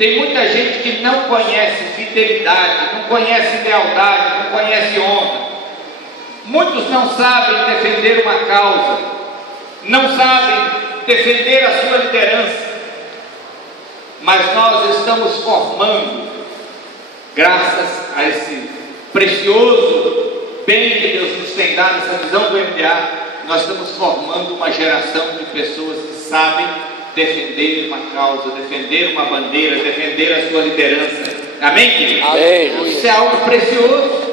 Tem muita gente que não conhece fidelidade, não conhece lealdade, não conhece honra. Muitos não sabem defender uma causa, não sabem defender a sua liderança. Mas nós estamos formando, graças a esse precioso bem que Deus nos tem dado, essa visão do MDA, nós estamos formando uma geração de pessoas que sabem defender uma causa, defender uma bandeira, defender a sua liderança. Amém, querido? Amém. Isso é algo precioso.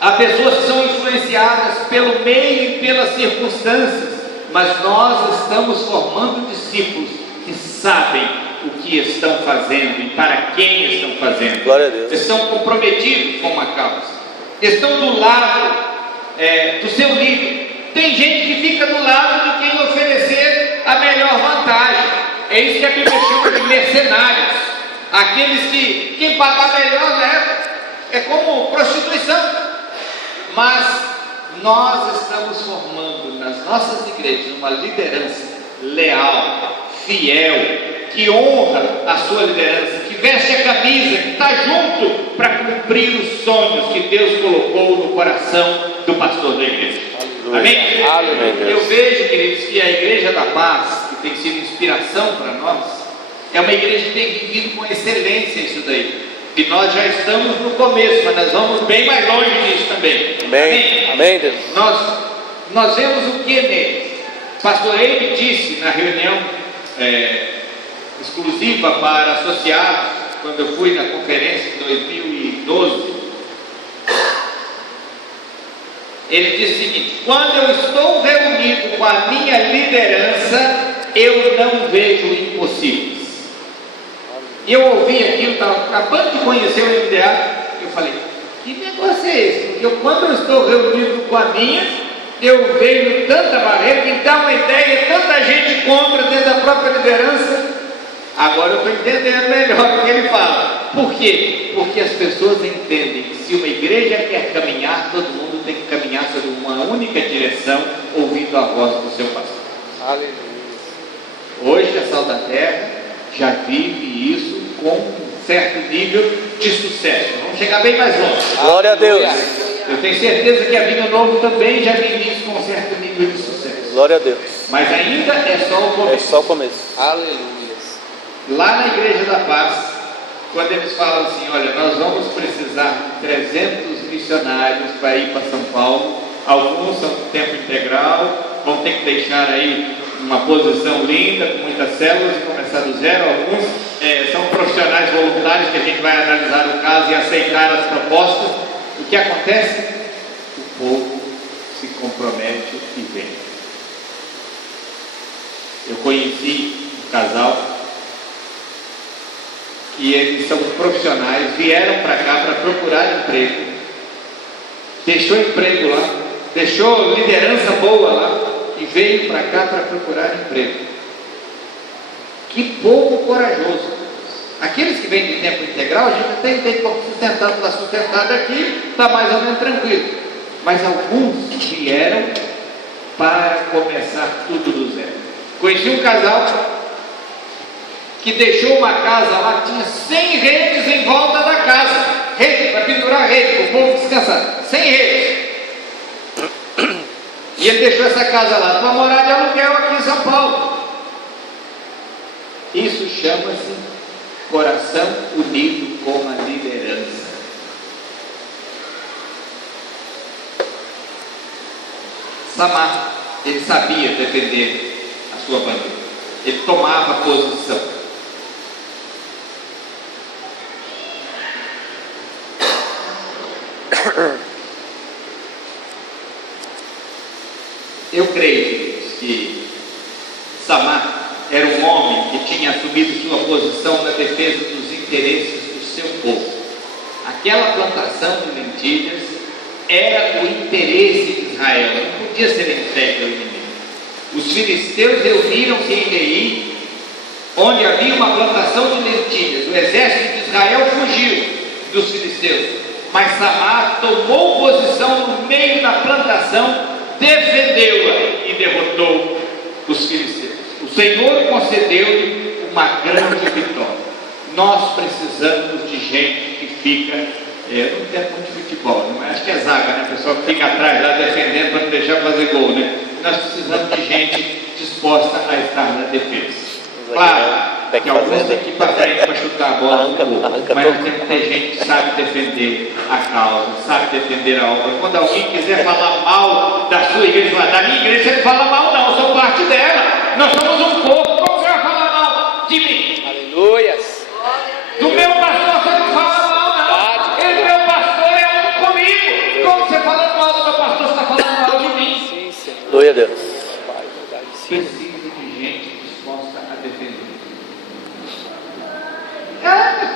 Há pessoas que são influenciadas pelo meio e pelas circunstâncias, mas nós estamos formando discípulos que sabem o que estão fazendo e para quem estão fazendo. Glória a Deus. Estão comprometidos com uma causa, estão do lado do seu líder. Tem gente que fica do lado de quem oferecer a melhor vantagem. É isso que a Bíblia chama de mercenários. Aqueles que quem pagar melhor leva. É como prostituição. Mas nós estamos formando nas nossas igrejas uma liderança leal, fiel, que honra a sua liderança, que veste a camisa, que está junto para cumprir os sonhos que Deus colocou no coração do pastor da igreja. Amém? Aleluia. Eu vejo, queridos, que a Igreja da Paz, que tem sido inspiração para nós, é uma igreja que tem vivido com excelência isso daí. E nós já estamos no começo, mas nós vamos bem mais longe disso também. Amém. Amém, Deus. Nós vemos o que nele? Pastor Eide disse na reunião exclusiva para associados, quando eu fui na conferência em 2012, ele disse o seguinte: quando eu estou reunido com a minha liderança, eu não vejo impossíveis. E eu ouvi aquilo, estava acabando de conhecer o MDA, eu falei: que negócio é esse? Porque quando eu estou reunido com a minha, eu vejo tanta barreira, que dá uma ideia, tanta gente contra dentro da própria liderança. Agora eu estou entendendo melhor o que ele fala. Por quê? Porque as pessoas entendem que se uma igreja quer caminhar, todo mundo tem que caminhar sobre uma única direção, ouvindo a voz do seu pastor. Aleluia. Hoje a Sal da Terra já vive isso com um certo nível de sucesso. Vamos chegar bem mais longe. Glória a Deus. Eu tenho certeza que a Vinho Novo também já vive isso com um certo nível de sucesso. Glória a Deus. Mas ainda é só o começo. É só o começo. Aleluia. Lá na Igreja da Paz, quando eles falam assim: olha, nós vamos precisar de 300 missionários para ir para São Paulo, alguns são de tempo integral, vão ter que deixar aí uma posição linda, com muitas células, e começar do zero. Alguns são profissionais voluntários que a gente vai analisar o caso e aceitar as propostas. O que acontece? O povo se compromete e vem. Eu conheci um casal e eles são profissionais, vieram para cá para procurar emprego, deixou emprego lá, deixou liderança boa lá e veio para cá para procurar emprego. Que povo corajoso! Aqueles que vêm de tempo integral, a gente tem como sustentar, está sustentado aqui, está mais ou menos tranquilo. Mas alguns vieram para começar tudo do zero. Conheci um casal que deixou uma casa lá que tinha 100 redes em volta da casa, rede para pendurar rede, para o povo descansar, 100 redes. E ele deixou essa casa lá para morar de aluguel aqui em São Paulo. Isso chama-se coração unido com a liderança. Samar, ele sabia defender a sua bandeira, ele tomava posição. Eu creio, queridos, que Samar era um homem que tinha assumido sua posição na defesa dos interesses do seu povo. Aquela plantação de lentilhas era o interesse de Israel, não podia ser entregue ao inimigo. Os filisteus reuniram-se em Rei, onde havia uma plantação de lentilhas. O exército de Israel fugiu dos filisteus, mas Samar tomou posição no meio da plantação, defendeu-a e derrotou os filisteus. O Senhor concedeu-lhe uma grande vitória. Nós precisamos de gente que fica, eu não entendo muito de futebol, mas acho que é zaga, né? O pessoal que fica atrás lá defendendo para não deixar fazer gol, né? Nós precisamos de gente disposta a estar na defesa. Claro, que alguns aqui para frente para chutar a bola, mas nós temos que ter gente que sabe defender a causa, sabe defender a obra. Quando alguém quiser falar mal da sua igreja, da minha igreja, você não fala mal não, eu sou parte dela. Nós somos um corpo, como você vai falar mal de mim? Aleluias. Do meu pastor você não fala mal não. Ele, meu pastor, é um comigo. Como você falando mal do meu pastor, você está falando mal de mim? Sim, Senhor. Glória a Deus. Precisa de gente disposta a defender.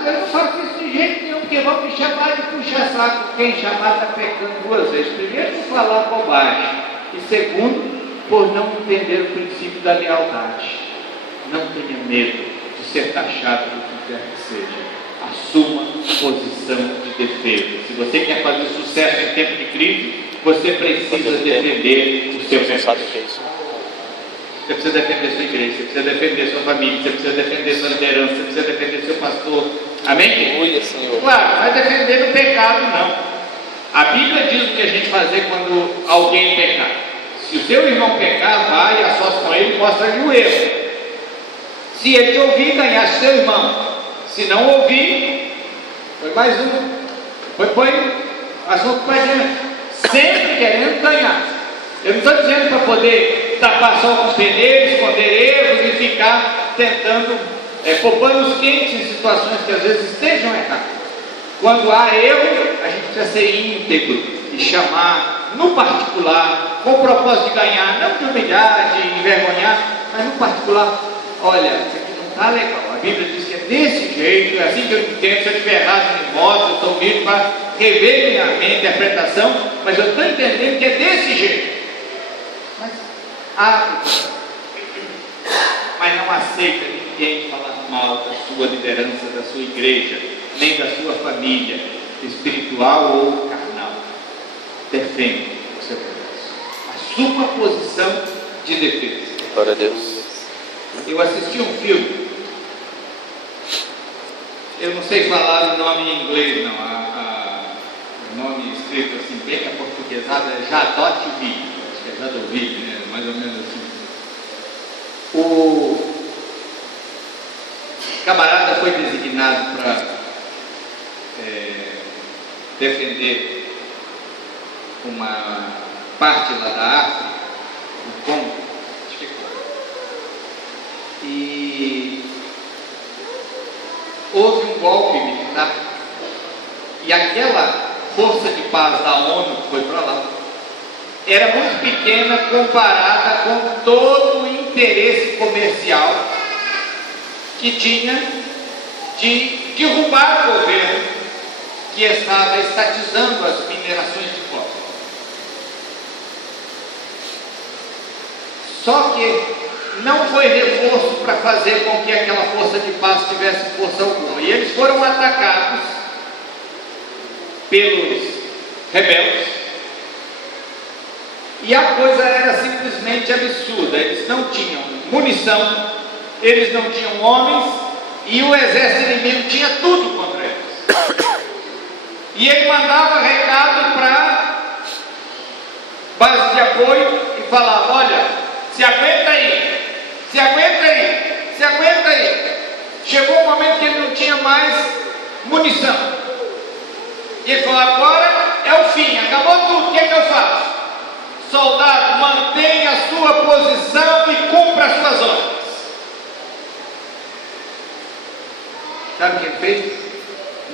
Eu não faço isso de jeito nenhum, porque vão me chamar de puxa-saco. Quem chamar está pecando duas vezes. Primeiro, por falar bobagem. E segundo, por não entender o princípio da lealdade. Não tenha medo de ser taxado do que quer que seja. Assuma posição de defesa. Se você quer fazer sucesso em tempo de crise, você precisa defender o seu negócio. Você precisa defender sua igreja, você precisa defender sua família, você precisa defender sua liderança, você precisa defender seu pastor. Amém? Aleluia, Senhor. Claro, não é defender no pecado, não. A Bíblia diz o que a gente fazer quando alguém pecar. Se o seu irmão pecar, vai, associa com ele e mostra-lhe o erro. Se ele te ouvir, ganhaste seu irmão. Se não ouvir, foi mais um. Põe assunto para diante. Sempre querendo ganhar. Eu não estou dizendo para poder tapar só com peneira, esconder erros e ficar tentando pôr panos quentes em situações que às vezes estejam erradas. Quando há erro, a gente precisa ser íntegro e chamar no particular, com o propósito de ganhar, não de humilhar, de envergonhar, mas no particular, olha, isso aqui não está legal. A Bíblia diz que é desse jeito, é assim que eu entendo. Se eu estiver errado, me mostra, eu estou humilde para rever minha interpretação, mas eu estou entendendo que é desse jeito. Mas não aceita ninguém falar mal da sua liderança, da sua igreja, nem da sua família, espiritual ou carnal. Defende o seu processo. Assuma a posição de defesa. Glória a Deus. Eu assisti um filme, eu não sei falar o nome em inglês, não. O nome escrito assim, bem aportuguesado, é Jadote Vídeo. Já do vídeo, né? Mais ou menos assim. O camarada foi designado para defender uma parte lá da África, o Congo, acho que é Congo. E houve um golpe militar e aquela força de paz da ONU que foi para lá era muito pequena comparada com todo o interesse comercial que tinha de derrubar o governo que estava estatizando as minerações de cobre. Só que não foi reforço para fazer com que aquela força de paz tivesse força alguma. E eles foram atacados pelos rebeldes. E a coisa era simplesmente absurda. Eles não tinham munição, eles não tinham homens, e o exército inimigo tinha tudo contra eles. E ele mandava recado para base de apoio e falava: olha, se aguenta aí, se aguenta aí, se aguenta aí. Chegou um momento que ele não tinha mais munição. E ele falou: agora é o fim, acabou tudo, o que é que eu faço? Soldado, mantenha a sua posição e cumpra as suas ordens. Sabe o que ele fez?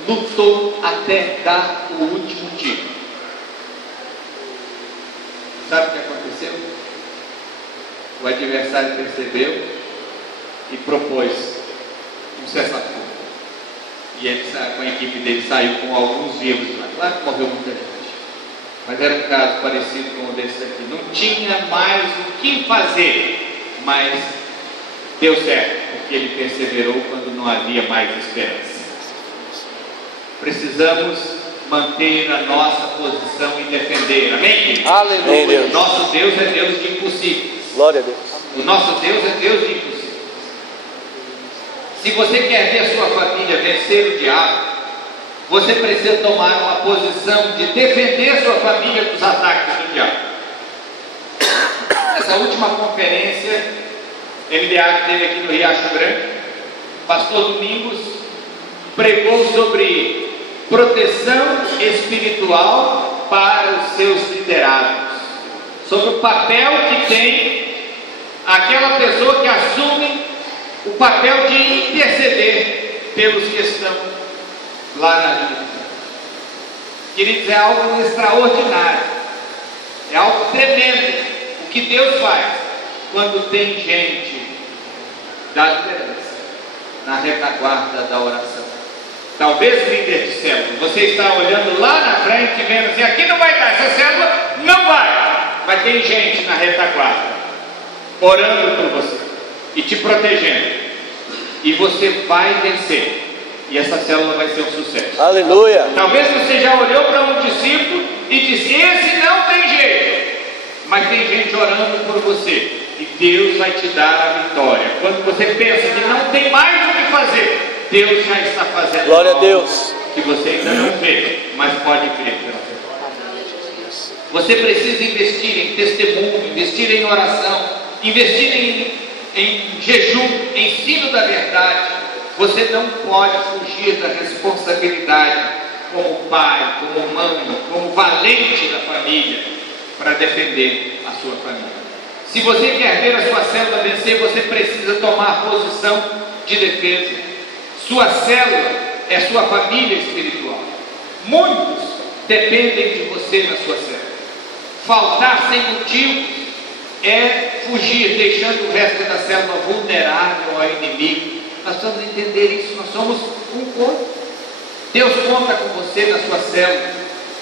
Lutou até dar o último tiro. Sabe o que aconteceu? O adversário percebeu e propôs um cessar-fogo. E ele, com a equipe dele, saiu com alguns vivos lá. Claro que morreu muita gente. Mas era um caso parecido com o desse aqui. Não tinha mais o que fazer, mas deu certo, porque ele perseverou quando não havia mais esperança. Precisamos manter a nossa posição e defender. Amém? Aleluia. Nosso Deus é Deus de impossíveis. Glória a Deus. O nosso Deus é Deus de impossíveis. Se você quer ver a sua família vencer o diabo, você precisa tomar uma posição de defender sua família dos ataques do diabo. Nessa última conferência, MDA que teve aqui no Riacho Grande, pastor Domingos pregou sobre proteção espiritual para os seus liderados, sobre o papel que tem aquela pessoa que assume o papel de interceder pelos que estão lá na vida. Queridos, é algo extraordinário, é algo tremendo o que Deus faz quando tem gente da liderança na retaguarda da oração. Talvez, líder de célula, você está olhando lá na frente, vendo assim, aqui não vai dar, essa célula não vai, mas tem gente na retaguarda orando por você e te protegendo, e você vai vencer, e essa célula vai ser um sucesso. Aleluia. Talvez você já olhou para um discípulo e disse, esse não tem jeito, mas tem gente orando por você, e Deus vai te dar a vitória. Quando você pensa que não tem mais o que fazer, Deus já está fazendo. Glória a Deus. Que você ainda não vê, mas pode ver. Você precisa investir em testemunho, investir em oração, investir em jejum, ensino da verdade. Você não pode fugir da responsabilidade como pai, como mãe, como valente da família, para defender a sua família. Se você quer ver a sua célula vencer, você precisa tomar posição de defesa. Sua célula é sua família espiritual. Muitos dependem de você na sua célula. Faltar sem motivo é fugir, deixando o resto da célula vulnerável ao inimigo. Nós precisamos entender isso, nós somos um corpo. Deus conta com você na sua célula.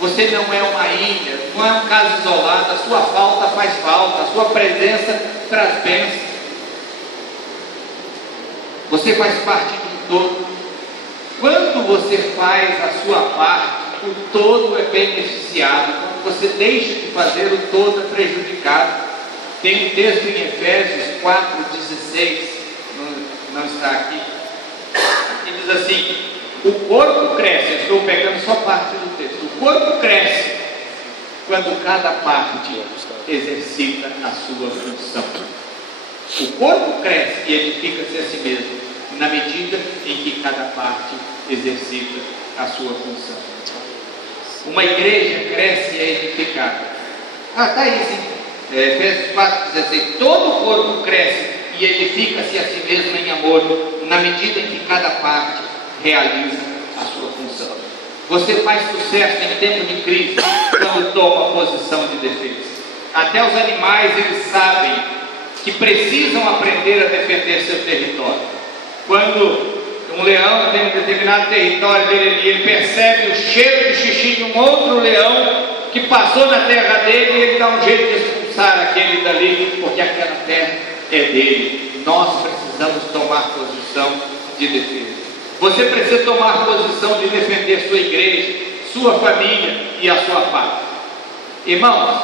Você não é uma ilha, não é um caso isolado. A sua falta faz falta, a sua presença traz bênção. Você faz parte de um todo. Quando você faz a sua parte, o todo é beneficiado. Quando você deixa de fazer, o todo é prejudicado. Tem um texto em Efésios 4,16, não está aqui, que diz assim: o corpo cresce. Eu estou pegando só parte do texto. O corpo cresce quando cada parte exercita a sua função. O corpo cresce e edifica-se a si mesmo na medida em que cada parte exercita a sua função. Uma igreja cresce e é edificada. Está aí sim. Efésios 4,16. Todo o corpo cresce e edifica-se a si mesmo em amor, na medida em que cada parte realiza a sua função. Você faz sucesso em tempo de crise quando toma posição de defesa. Até os animais, eles sabem que precisam aprender a defender seu território. Quando um leão tem um determinado território dele, ele percebe o cheiro de xixi de um outro leão que passou na terra dele, e ele dá um jeito de expulsar aquele dali, porque aquela terra é dele. Nós precisamos tomar posição de defesa. Você precisa tomar posição de defender sua igreja, sua família e a sua pátria. Irmãos,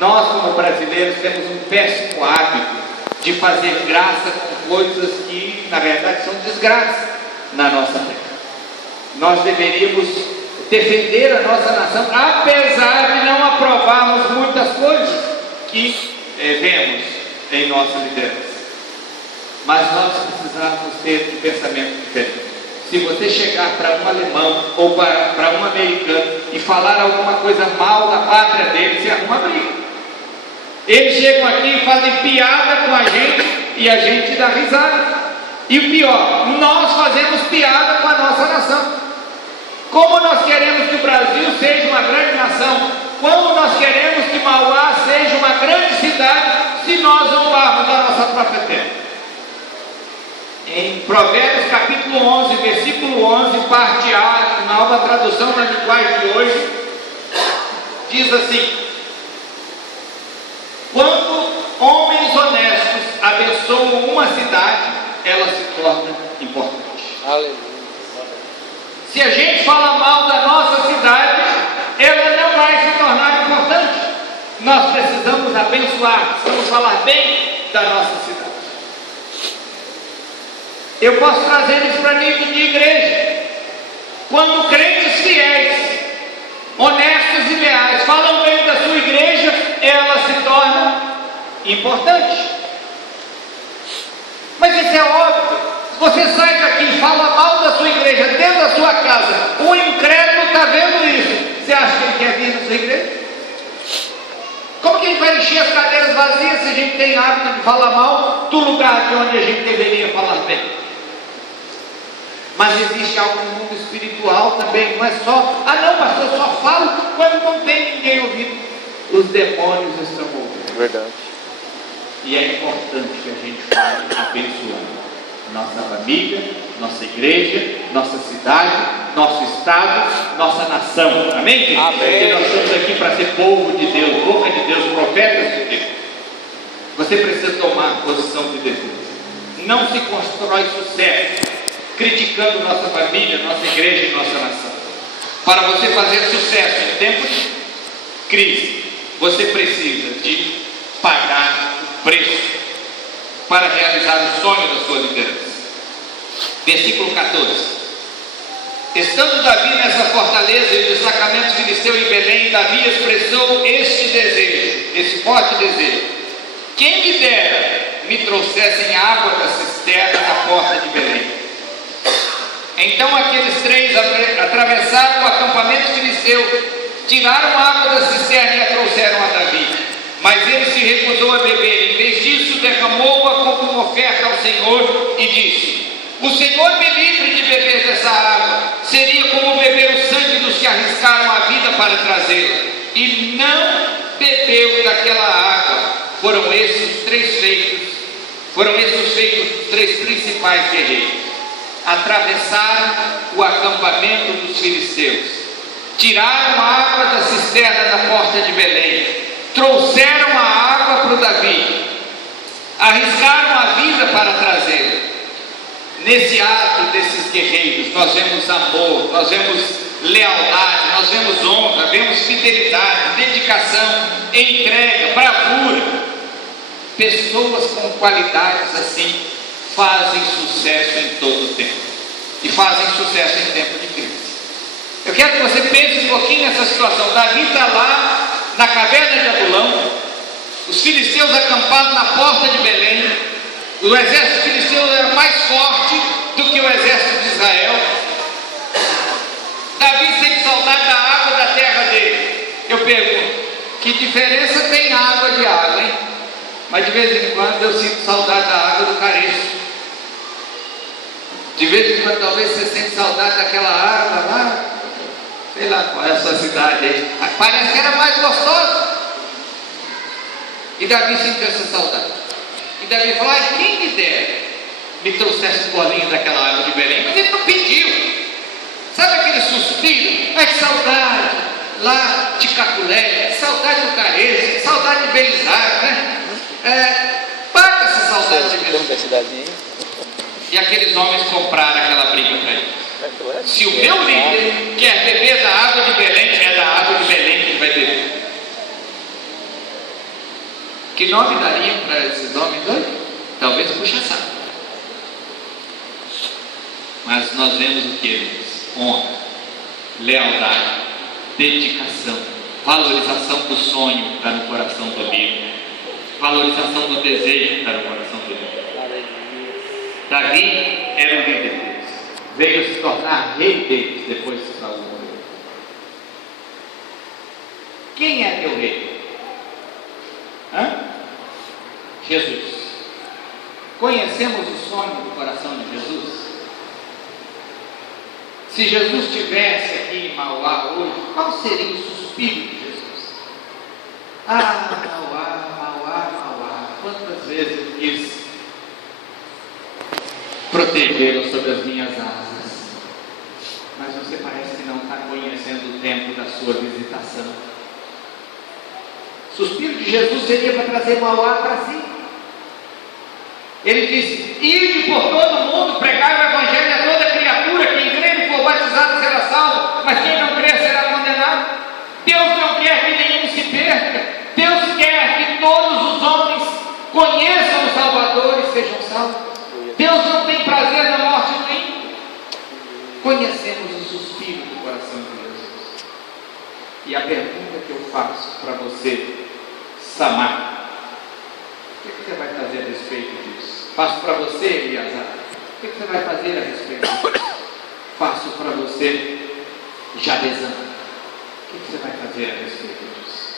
nós como brasileiros temos um péssimo hábito de fazer graça com coisas que na verdade são desgraça na nossa terra. Nós deveríamos defender a nossa nação, apesar de não aprovarmos muitas coisas que vemos em nossa liderança. Mas nós precisamos ter um pensamento diferente. Se você chegar para um alemão ou para um americano e falar alguma coisa mal da pátria dele, você arruma briga. Eles chegam aqui e fazem piada com a gente e a gente dá risada. E o pior, nós fazemos piada com a nossa nação. Como nós queremos que o Brasil seja uma grande nação, como nós queremos que Mauá seja uma grande cidade, se nós zombarmos da nossa própria terra. Em Provérbios capítulo 11, versículo 11, parte A, na nova tradução da linguagem de hoje, diz assim: quando homens honestos abençoam uma cidade, ela se torna importante. Aleluia. Se a gente fala mal da nossa cidade, ela não vai se tornar importante. Nós precisamos abençoar, precisamos falar bem da nossa cidade. Eu posso trazer isso para dentro de igreja. Quando crentes fiéis, honestos e leais falam bem da sua igreja, ela se torna importante. Mas isso é óbvio. Se você sai daqui e fala mal da sua igreja dentro da sua casa, o incrédulo está vendo isso. Você acha que ele quer vir na sua igreja? Como que a gente vai encher as cadeiras vazias se a gente tem hábito de falar mal do lugar de onde a gente deveria falar bem? Mas existe algo no mundo espiritual também, não é só, não, pastor, eu só falo quando não tem ninguém ouvindo. Os demônios estão ouvindo. Verdade. E é importante que a gente fale abençoando nossa família, nossa igreja, nossa cidade, nosso estado, nossa nação. Amém? Queridos? Amém. Porque nós estamos aqui para ser povo de Deus, boca de Deus, profetas de Deus. Você precisa tomar posição de defesa. Não se constrói sucesso criticando nossa família, nossa igreja e nossa nação. Para você fazer sucesso em tempos de crise, você precisa de pagar o preço para realizar o sonho da sua liderança. Versículo 14. Estando Davi nessa fortaleza e o destacamento filisteu em Belém, Davi expressou este desejo, esse forte desejo: quem me dera me trouxessem água da cisterna na porta de Belém. Então aqueles três atravessaram o acampamento filisteu, tiraram água da cisterna e a trouxeram a Davi. Mas ele se recusou a beber. Em vez disso, derramou-a como uma oferta ao Senhor e disse: o Senhor me livre de beber dessa água. Seria como beber o sangue dos que arriscaram a vida para trazê-la. E não bebeu daquela água. Foram esses os feitos dos três principais guerreiros. Atravessaram o acampamento dos filisteus, tiraram a água da cisterna da porta de Belém, trouxeram a água para o Davi, arriscaram a vida para trazê-la. Nesse ato desses guerreiros, nós vemos amor, nós vemos lealdade, nós vemos honra, vemos fidelidade, dedicação, entrega, bravura. Pessoas com qualidades assim fazem sucesso em todo o tempo, e fazem sucesso em tempo de crise. Eu quero que você pense um pouquinho nessa situação. Davi está lá na caverna de Adulão, os filisteus acampados na porta de Belém. O exército filisteu era mais forte do que o exército de Israel. Davi sente saudade da água da terra dele. Eu pergunto: que diferença tem água de água, hein? Mas de vez em quando eu sinto saudade da água do Careço. De vez em quando talvez você sente saudade daquela água lá, sei lá qual é a sua cidade aí, parece que era mais gostosa. E Davi sentiu essa saudade. E Davi falou: quem me dera me trouxesse um bolinho daquela água de Belém. Mas ele não pediu. Sabe aquele suspiro? Que saudade lá de Caculé, saudade do Careço, saudade de Belisário, né? Paga essa saudade mesmo. E aqueles homens compraram aquela briga para ele. Se o meu líder quer beber da água de Belém, é da água de Belém que ele vai beber. Que nome daria para esses homens dois? Talvez puxa-saco. Mas nós vemos o que eles: honra, lealdade, dedicação, valorização do sonho que está no coração do líder, valorização do desejo que está no coração do líder. Davi era o líder deles, veio se tornar rei deles depois que Saul morreu. Quem é teu rei? Jesus. Conhecemos o sonho do coração de Jesus? Se Jesus estivesse aqui em Mauá hoje, qual seria o suspiro de Jesus? Mauá, quantas vezes eu quis protegê-lo sob as minhas asas, mas você parece que não está conhecendo o tempo da sua visitação. O suspiro de Jesus seria para trazer Mauá para si. Ele disse: ide por todo o mundo, pregai o evangelho a toda criatura, quem crer e for batizado será salvo, mas quem não crer será condenado. Deus não quer que nenhum se perca. Deus quer que todos os homens conheçam o Salvador e sejam salvos. Deus não tem prazer na conhecemos o suspiro do coração de Jesus. E a pergunta que eu faço para você, Samar, o que você vai fazer a respeito disso? Faço para você, Eliasar, o que você vai fazer a respeito disso? Faço para você, Jabezão, o que você vai fazer a respeito disso?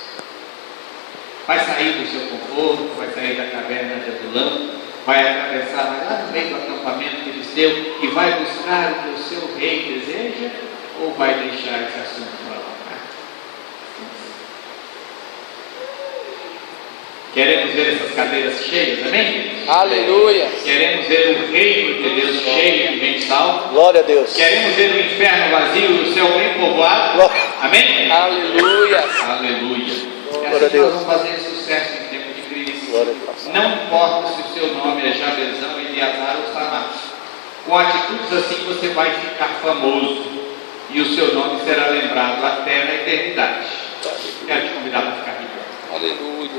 Vai sair do seu conforto, vai sair da caverna de Adulão, vai atravessar lá no meio do acampamento filisteu e vai buscar o que o seu rei deseja, ou vai deixar esse assunto para lá? Queremos ver essas cadeiras cheias, amém? Aleluia. Queremos ver o reino de Deus cheio de gente salva. Glória a Deus. Queremos ver o inferno vazio e o céu bem povoado. Glória. Amém? Aleluia. Aleluia. Glória É assim a que nós Deus. vamos fazer sucesso em tempo de crise. Glória a Deus. Não importa se o seu nome é Jabezão, Eliasar ou Samar. Com atitudes assim você vai ficar famoso e o seu nome será lembrado até na eternidade. Quero te convidar para ficar aqui. Aleluia.